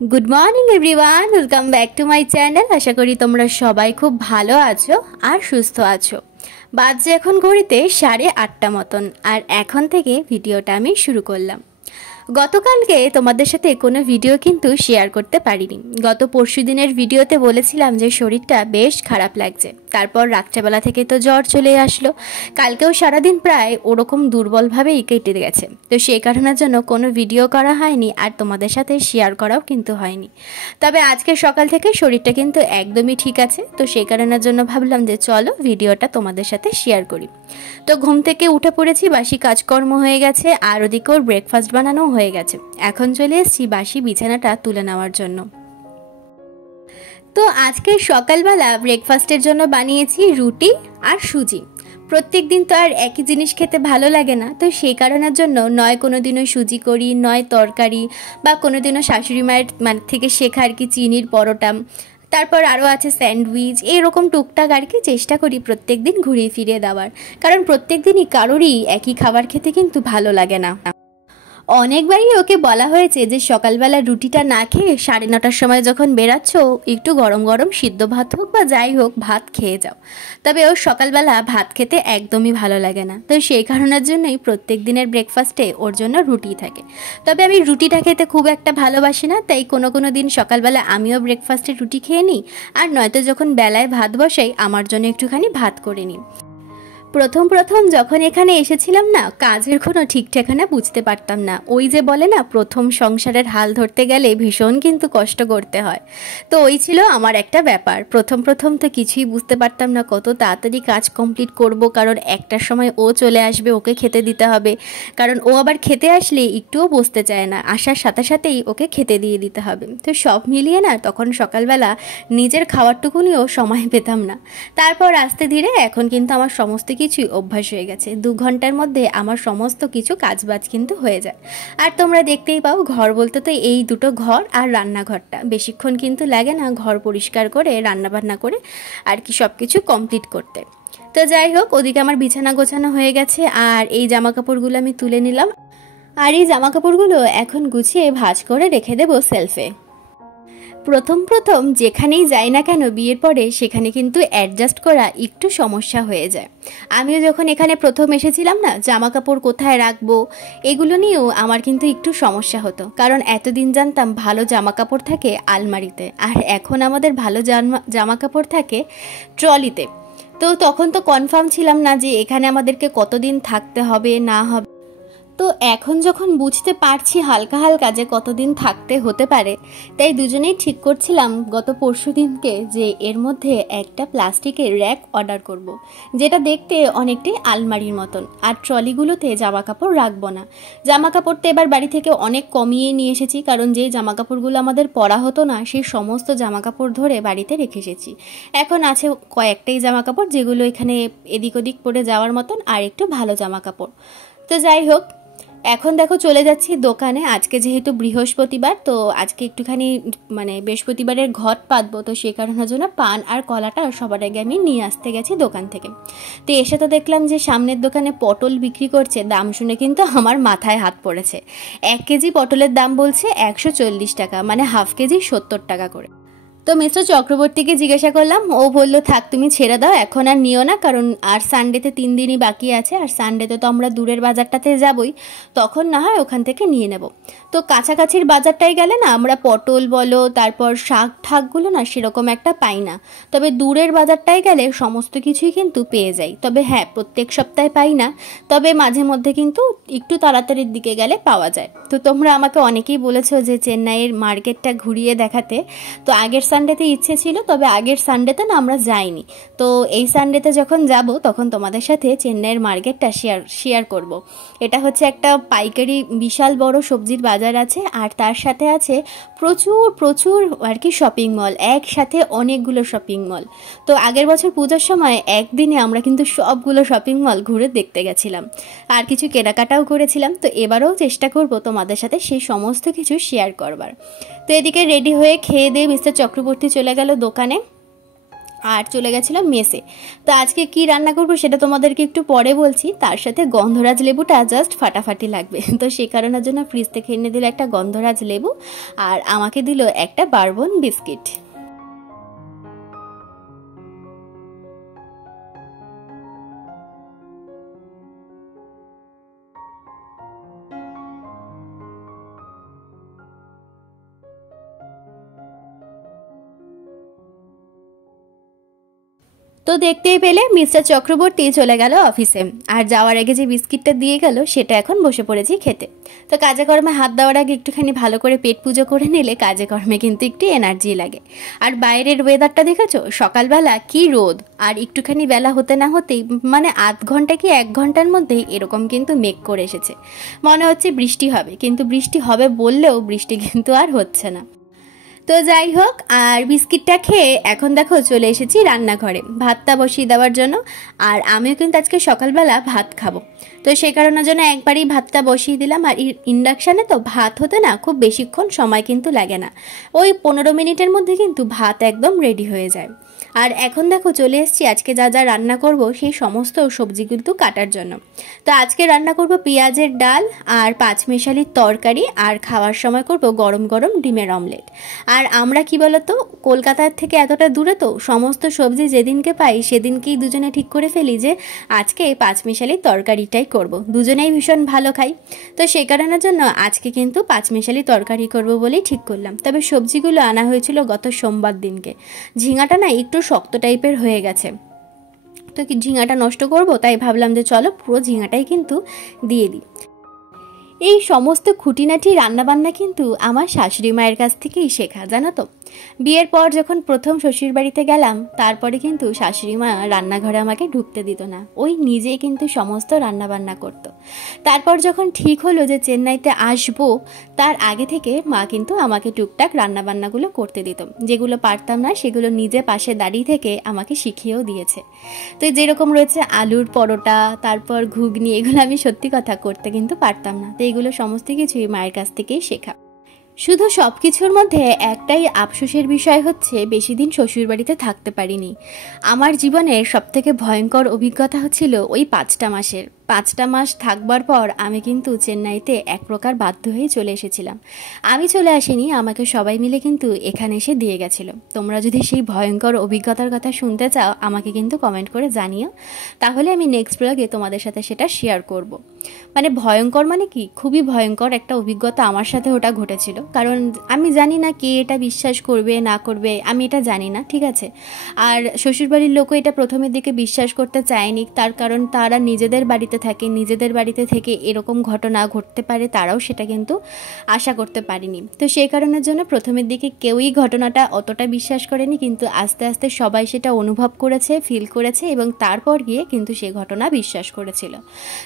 Good morning everyone welcome back to my channel. आशा करी तोमरा सबाई खूब भालो आछो और सुस्थ आछो। बाजे एखन घड़ीते 8:30 मतन और एखन थेके भिडियोटा आमी शुरू करलाम। गतकालके तोमादेर साथे कोनो भिडियो किन्तु शेयर करते पारिनी। गत परशु दिनेर भिडियोते बोलेछिलाम जे शरीरटा बेश खाराप लागছে। तारपर रात्रेबेला थेके तो ज्वर चले आसलो। कालकेও सारादिन प्राय ओरकम दुर्बल भावेই केटे गेছে। तो सेई कारणेर जोन्नो कोनो भिडियो करा हয়নি और तोमादेर साथे शेयर कराও किन्तु हয়নি। तबे आजके सकाल थेके शरीरटा किन्तु एकदमই ठीक आछे। तो सेई कारणेर जोन्नो भाबलाम जे चलो भिडियोटा तोमादेर साथे शेयर करी। तो घुम थेके उठे पड़ेছি, बासी काजकर्म हয়ে গেছে আর ওদিকে ওর ব্রেকফাস্ট বানানো হয়ে গেছে। এখন চলে এসেছি বাসি বিছানাটা তুলে নেওয়ার জন্য। তো আজকে সকালবেলা ব্রেকফাস্টের জন্য বানিয়েছি রুটি আর সুজি। প্রত্যেক দিন তো আর একই জিনিস খেতে ভালো লাগে না, তো সেই কারণের জন্য নয় কোনো দিনও সুজি করি, নয় তরকারি, বা কোনো দিনও শাশুড়ি মায়ের থেকে শেখা আর কি চিনির পরোটা, তারপর আরও আছে স্যান্ডউইচ, এরকম টুকটাক আর কি চেষ্টা করি প্রত্যেক দিন ঘুরিয়ে ফিরিয়ে দেওয়ার। কারণ প্রত্যেক দিনই কারোরই একই খাবার খেতে কিন্তু ভালো লাগে না। অনেকবারই ওকে বলা হয়েছে যে সকালবেলা রুটিটা না খেয়ে 9:30টার সময় যখন বেরাচ্ছ একটু গরম গরম সিদ্ধ ভাত হোক বা যাই হোক ভাত খেয়ে যাও। তবে ওর সকালবেলা ভাত খেতে একদমই ভালো লাগে না, তো সেই কারণের জন্যই প্রত্যেক দিনের ব্রেকফাস্টে ওর জন্য রুটি থাকে। তবে আমি রুটিটা খেতে খুব একটা ভালোবাসি না, তাই কোনো কোনো দিন সকালবেলা আমিও ব্রেকফাস্টে রুটি খেয়ে নিই, আর নয়তো যখন বেলায় ভাত বসাই আমার জন্য একটুখানি ভাত করে নিই। প্রথম যখন এখানে এসেছিলাম না, কাজের কোনো ঠিক ঠিকানা বুঝতে পারতাম না। ওই যে বলে না, প্রথম সংসারের হাল ধরতে গেলে ভীষণ কিন্তু কষ্ট করতে হয়। তো ওই ছিল আমার একটা ব্যাপার। প্রথম তো কিছুই বুঝতে পারতাম না কত তাড়াতাড়ি কাজ কমপ্লিট করব, কারণ একটার সময় ও চলে আসবে, ওকে খেতে দিতে হবে। কারণ ও আবার খেতে আসলে একটুও বসতে চায় না, আসার সাথে সাথেই ওকে খেতে দিয়ে দিতে হবে। তো সব মিলিয়ে না তখন সকালবেলা নিজের খাওয়ারটুকুনিও সময় পেতাম না। তারপর আস্তে ধীরে এখন কিন্তু আমার সমস্ত কিছুই অভ্যাস হয়ে গেছে। 2 ঘন্টার মধ্যে আমার সমস্ত কিছু কাজবাজ কিন্তু হয়ে যায়। আর তোমরা দেখতেই পাও, ঘর বলতে তো এই দুটো ঘর আর রান্নাঘরটা, বেশিক্ষণ কিন্তু লাগে না ঘর পরিষ্কার করে রান্নাবান্না করে আর কি সব কিছু কমপ্লিট করতে। তো যাই হোক, ওদিকে আমার বিছানা গোছানো হয়ে গেছে আর এই জামা কাপড়গুলো আমি তুলে নিলাম। আর এই জামা কাপড়গুলো এখন গুছিয়ে ভাঁজ করে রেখে দেবো সেলফে। প্রথম যেখানেই যাই না কেন বিয়ের পরে, সেখানে কিন্তু অ্যাডজাস্ট করা একটু সমস্যা হয়ে যায়। আমিও যখন এখানে প্রথম এসেছিলাম না, জামা কাপড় কোথায় রাখবো এগুলো নিয়েও আমার কিন্তু একটু সমস্যা হতো। কারণ এতদিন জানতাম ভালো জামা কাপড় থাকে আলমারিতে, আর এখন আমাদের ভালো জামা কাপড় থাকে ট্রলিতে। তো তখন তো কনফার্ম ছিলাম না যে এখানে আমাদেরকে কতদিন থাকতে হবে না হবে। তো এখন যখন বুঝতে পারছি হালকা হালকা যে কতদিন থাকতে হতে পারে, তাই দুজনেই ঠিক করছিলাম গত পরশু দিনকে যে এর মধ্যে একটা প্লাস্টিকের র্যাক অর্ডার করব, যেটা দেখতে অনেকটাই আলমারির মতন। আর ট্রলিগুলোতে জামা কাপড় রাখবো না। জামা কাপড় তো এবার বাড়ি থেকে অনেক কমিয়ে নিয়ে এসেছি, কারণ যেই জামা কাপড়গুলো আমাদের পরা হতো না সেই সমস্ত জামা কাপড় ধরে বাড়িতে রেখে এসেছি। এখন আছে কয়েকটাই জামা কাপড় যেগুলো এখানে এদিক ওদিক পরে যাওয়ার মতন, আর একটু ভালো জামা কাপড়। তো যাই হোক, এখন দেখো চলে যাচ্ছি দোকানে। আজকে যেহেতু বৃহস্পতিবার, তো আজকে একটুখানি বৃহস্পতিবারের ঘট পাতবো, তো সে কারণের জন্য পান আর কলাটা সবার আগে আমি নিয়ে আসতে গেছি দোকান থেকে। তো এসে তো দেখলাম যে সামনের দোকানে পটল বিক্রি করছে। দাম শুনে কিন্তু আমার মাথায় হাত পড়েছে। 1 কেজি পটলের দাম বলছে 140 টাকা, মানে হাফ কেজি 70 টাকা করে। তো মিস্টার চক্রবর্তীকে জিজ্ঞাসা করলাম, ও বললো থাক তুমি ছেড়ে দাও, এখন আর নিও না, কারণ আর সানডেতে 3 দিনই বাকি আছে, আর সানডেতে তো আমরা দূরের বাজারটাতে যাবই, তখন না হয় ওখান থেকে নিয়ে নেব। তো কাছাকাছির বাজারটাই গেলে না আমরা পটল বলো, তারপর শাক ঠাকগুলো না সেরকম একটা পাই না। তবে দূরের বাজারটায় গেলে সমস্ত কিছুই কিন্তু পেয়ে যাই। তবে হ্যাঁ, প্রত্যেক সপ্তাহে পাই না, তবে মাঝে মধ্যে কিন্তু একটু তাড়াতাড়ির দিকে গেলে পাওয়া যায়। তো তোমরা আমাকে অনেকেই বলেছো যে চেন্নাইয়ের মার্কেটটা ঘুরিয়ে দেখাতে। তো আগের সানডেতে ইচ্ছে ছিল, তবে আগের সানডেতে না আমরা যাইনি। তো এই সানডেতে যখন যাব তখন তোমাদের সাথে চেন্নাইয়ের মার্কেটটা শেয়ার করব। এটা হচ্ছে একটা পাইকারি বিশাল বড় সবজির বাজার আছে, আর তার সাথে আছে প্রচুর আর কি শপিং মল, একসাথে অনেকগুলো শপিং মল। তো আগের বছর পূজার সময় একদিনে আমরা কিন্তু সবগুলো শপিং মল ঘুরে দেখতে গেছিলাম, আর কিছু কেনাকাটাও করেছিলাম। তো এবারেও চেষ্টা করব তোমাদের সাথে সেই সমস্ত কিছু শেয়ার করবার। তো এদিকে রেডি হয়ে খেয়ে দিয়ে মিস্টার চক্রবর্তী চলে গেল দোকানে। আর চলে গেছিলাম মেসে। তো আজকে কি রান্না করব সেটা তোমাদেরকে একটু পরে বলছি। তার সাথে গন্ধরাজ লেবুটা জাস্ট ফাটাফাটি লাগবে, তো সেই কারণের জন্য ফ্রিজ থেকে এনে দিল একটা গন্ধরাজ লেবু, আর আমাকে দিল একটা বারবন বিস্কিট। তো দেখতেই পেলে মিস্টার চক্রবর্তী চলে গেল অফিসে, আর যাওয়ার আগে যে বিস্কিটটা দিয়ে গেল সেটা এখন বসে পড়েছি খেতে। তো কাজে কর্মে হাত দেওয়ার আগে একটুখানি ভালো করে পেট পুজো করে নিলে কাজে কর্মে কিন্তু একটু এনার্জি লাগে। আর বাইরের ওয়েদারটা দেখেছো, সকালবেলা কি রোদ, আর একটুখানি বেলা হতে না হতেই মানে আধ ঘন্টা কি 1 ঘন্টার মধ্যেই এরকম কিন্তু মেঘ করে এসেছে। মনে হচ্ছে বৃষ্টি হবে, কিন্তু বৃষ্টি হবে বললেও বৃষ্টি কিন্তু আর হচ্ছে না। তো যাই হোক, আর বিস্কিটটা খেয়ে এখন দেখো চলে এসেছি রান্নাঘরে ভাতটা বসিয়ে দেওয়ার জন্য। আর আমিও কিন্তু আজকে সকালবেলা ভাত খাবো, তো সেই কারণের জন্য একবারই ভাতটা বসিয়ে দিলাম। আর ইন্ডাকশানে তো ভাত হতে না খুব বেশিক্ষণ সময় কিন্তু লাগে না, ওই 15 মিনিটের মধ্যে কিন্তু ভাত একদম রেডি হয়ে যায়। আর এখন দেখো চলে এসেছি আজকে যা যা রান্না করব সেই সমস্ত সবজি কিন্তু কাটার জন্য। তো আজকে রান্না করব পেঁয়াজের ডাল আর পাঁচমেশালির তরকারি, আর খাওয়ার সময় করব গরম গরম ডিমের অমলেট। আর আমরা কি বলতো, কলকাতার থেকে এতটা দূরে, তো সমস্ত সবজি যেদিনকে পাই সেদিনকেই দুজনে ঠিক করে ফেলি যে আজকে পাঁচমেশালির তরকারিটাই করব। দুজনেই ভীষণ ভালো খাই, তো সেই কারণের জন্য আজকে কিন্তু পাঁচমেশালি তরকারি করব বলেই ঠিক করলাম। তবে সবজিগুলো আনা হয়েছিল গত সোমবার দিনকে। ঝিঙাটা না একটু শক্ত টাইপের হয়ে গেছে, তো কি ঝিঙাটা নষ্ট করব, তাই ভাবলাম যে চলো পুরো ঝিঙাটাই কিন্তু দিয়ে দিই। এই সমস্ত খুঁটিনাটি রান্নাবান্না কিন্তু আমার শাশুড়ি মায়ের কাছ থেকেই শেখা, জানো তো। বিয়ের পর যখন প্রথম শ্বশুর বাড়িতে গেলাম, তারপরে কিন্তু শাশুড়ি মা রান্নাঘরে আমাকে ঢুকতে দিত না, ওই নিজেই কিন্তু সমস্ত রান্নাবান্না করত। তারপর যখন ঠিক হলো যে চেন্নাইতে আসবো, তার আগে থেকে মা কিন্তু আমাকে টুকটাক রান্নাবান্নাগুলো করতে দিত, যেগুলো পারতাম না সেগুলো নিজে পাশে দাঁড়িয়ে থেকে আমাকে শিখিয়েও দিয়েছে। তো যেরকম রয়েছে আলুর পরোটা, তারপর ঘুগনি, এগুলো আমি সত্যি কথা করতে কিন্তু পারতাম না, তো এগুলো সমস্ত কিছুই মায়ের কাছ থেকেই শেখা। শুধু সব কিছুর মধ্যে একটাই আফসোসের বিষয় হচ্ছে বেশি দিন শ্বশুরবাড়িতে থাকতে পারিনি। আমার জীবনের সবথেকে ভয়ঙ্কর অভিজ্ঞতা হচ্ছিল ওই 5টা মাসের। 5টা মাস থাকবার পর আমি কিন্তু চেন্নাইতে এক প্রকার বাধ্য হয়ে চলে এসেছিলাম। আমি চলে আসিনি, আমাকে সবাই মিলে কিন্তু এখানে এসে দিয়ে গেছিলো। তোমরা যদি সেই ভয়ঙ্কর অভিজ্ঞতার কথা শুনতে চাও আমাকে কিন্তু কমেন্ট করে জানিও, তাহলে আমি নেক্সট ব্লগে তোমাদের সাথে সেটা শেয়ার করব। মানে ভয়ঙ্কর মানে কি, খুবই ভয়ঙ্কর একটা অভিজ্ঞতা আমার সাথে ওটা ঘটেছিল। কারণ আমি জানি না কে এটা বিশ্বাস করবে না করবে, আমি এটা জানি না, ঠিক আছে। আর শ্বশুরবাড়ির লোকও এটা প্রথমের দিকে বিশ্বাস করতে চায়নি, তার কারণ তারা নিজেদের বাড়িতে থাকে, নিজেদের বাড়িতে থেকে এরকম ঘটনা ঘটতে পারে তারাও সেটা কিন্তু আশা করতে পারেনি। তো সেই কারণের জন্য প্রথমের দিকে কেউই ঘটনাটা অতটা বিশ্বাস করেনি, কিন্তু আস্তে আস্তে সবাই সেটা অনুভব করেছে, ফিল করেছে, এবং তারপর গিয়ে কিন্তু সে ঘটনা বিশ্বাস করেছিল।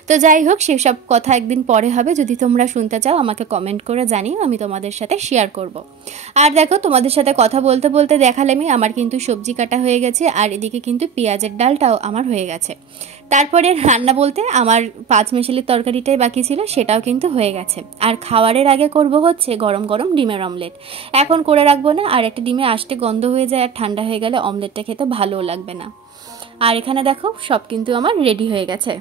তো যাই হোক, সেসব কথা একদিন পরে হবে। যদি তোমরা শুনতে চাও আমাকে কমেন্ট করে জানিও, আমি তোমাদের সাথে শেয়ার করব। আর দেখো, তোমাদের সাথে কথা বলতে বলতে দেখালামই আমার কিন্তু সবজি কাটা হয়ে গেছে, আর এদিকে কিন্তু পেঁয়াজের ডালটাও আমার হয়ে গেছে। তারপরে রান্না বলতে আমার পাঁচমেশালির তরকারিটাই বাকি ছিল, সেটাও কিন্তু হয়ে গেছে। আর খাওয়ারের আগে করব হচ্ছে গরম গরম ডিমের অমলেট। এখন করে রাখবো না, আর একটা ডিমে আসতে গন্ধ হয়ে যায়, আর ঠান্ডা হয়ে গেলে অমলেটটা খেতে ভালোও লাগবে না। আর এখানে দেখো সব কিন্তু আমার রেডি হয়ে গেছে।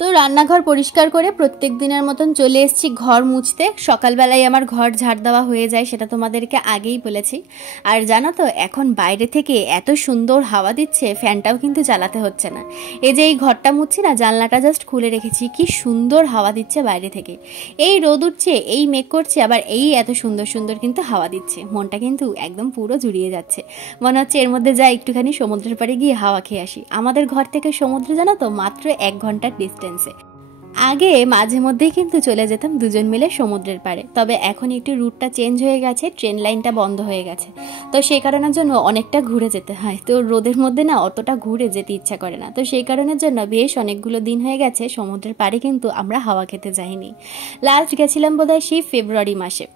তো রান্নাঘর পরিষ্কার করে প্রত্যেক দিনের মতন চলে এসেছি ঘর মুছতে। সকালবেলায় আমার ঘর ঝাড় দেওয়া হয়ে যায়, সেটা তোমাদেরকে আগেই বলেছি। আর জানো তো, এখন বাইরে থেকে এত সুন্দর হাওয়া দিচ্ছে, ফ্যানটাও কিন্তু চালাতে হচ্ছে না। এই যে এই ঘরটা মুছছি না, জানলাটা জাস্ট খুলে রেখেছি, কি সুন্দর হাওয়া দিচ্ছে বাইরে থেকে। এই রোদ উঠছে, এই মেঘ করছে, আবার এই এত সুন্দর সুন্দর কিন্তু হাওয়া দিচ্ছে, মনটা কিন্তু একদম পুরো জুড়িয়ে যাচ্ছে। মনে হচ্ছে এর মধ্যে যাই একটুখানি সমুদ্রের পাড়ে গিয়ে হাওয়া খেয়ে আসি। আমাদের ঘর থেকে সমুদ্র জানো তো মাত্র 1 ঘন্টার ডিস্টেন্স। আগে মাঝে মধ্যেই কিন্তু চলে যেতাম দুজন মিলে সমুদ্রের পাড়ে, তবে এখন একটু রুটটা চেঞ্জ হয়ে গেছে, ট্রেন লাইনটা বন্ধ হয়ে গেছে, তো সেই কারণের জন্য অনেকটা ঘুরে যেতে হয়। তো রোদের মধ্যে না অতটা ঘুরে যেতে ইচ্ছা করে না, তো সেই কারণের জন্য বেশ অনেকগুলো দিন হয়ে গেছে সমুদ্রের পাড়ে কিন্তু আমরা হাওয়া খেতে যাইনি। লাস্ট গেছিলাম বোধহয় সেই ফেব্রুয়ারি মাসে।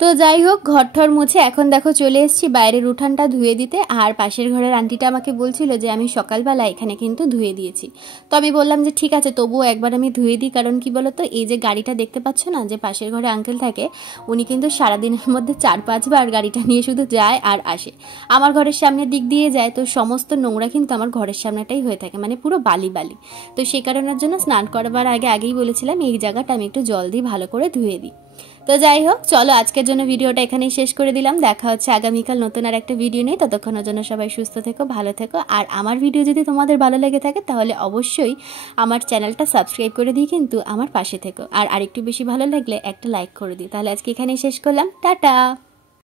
তো যাই হোক, ঘরঠর মুছে এখন দেখো চলে এসেছি বাইরের উঠানটা ধুয়ে দিতে। আর পাশের ঘরের আন্টিটা আমাকে বলছিল যে আমি সকালবেলা এখানে কিন্তু ধুয়ে দিয়েছি। তো আমি বললাম যে ঠিক আছে, তবুও একবার আমি ধুয়ে দিই। কারণ কি বলতো, এই যে গাড়িটা দেখতে পাচ্ছ না, যে পাশের ঘরে আঙ্কেল থাকে, উনি কিন্তু সারাদিনের মধ্যে 4-5 বার গাড়িটা নিয়ে শুধু যায় আর আসে। আমার ঘরের সামনের দিক দিয়ে যায়, তো সমস্ত নোংরা কিন্তু আমার ঘরের সামনেটাই হয়ে থাকে, মানে পুরো বালি বালি। তো সেই কারণের জন্য স্নান করবার আগেই বলেছিলাম এই জায়গাটা আমি একটু জল দিয়ে ভালো করে ধুয়ে দিই। তো যাই হোক, চলো আজকের জন্য ভিডিওটা এখানেই শেষ করে দিলাম। দেখা হচ্ছে আগামীকাল নতুন আর একটা ভিডিও নিয়ে। ততক্ষণের জন্য সবাই সুস্থ থেকো, ভালো থেকো। আর আমার ভিডিও যদি তোমাদের ভালো লেগে থাকে তাহলে অবশ্যই আমার চ্যানেলটা সাবস্ক্রাইব করে দিই, কিন্তু আমার পাশে থেকো। আর আরেকটু বেশি ভালো লাগলে একটা লাইক করে দিই। তাহলে আজকে এখানেই শেষ করলাম, টাটা।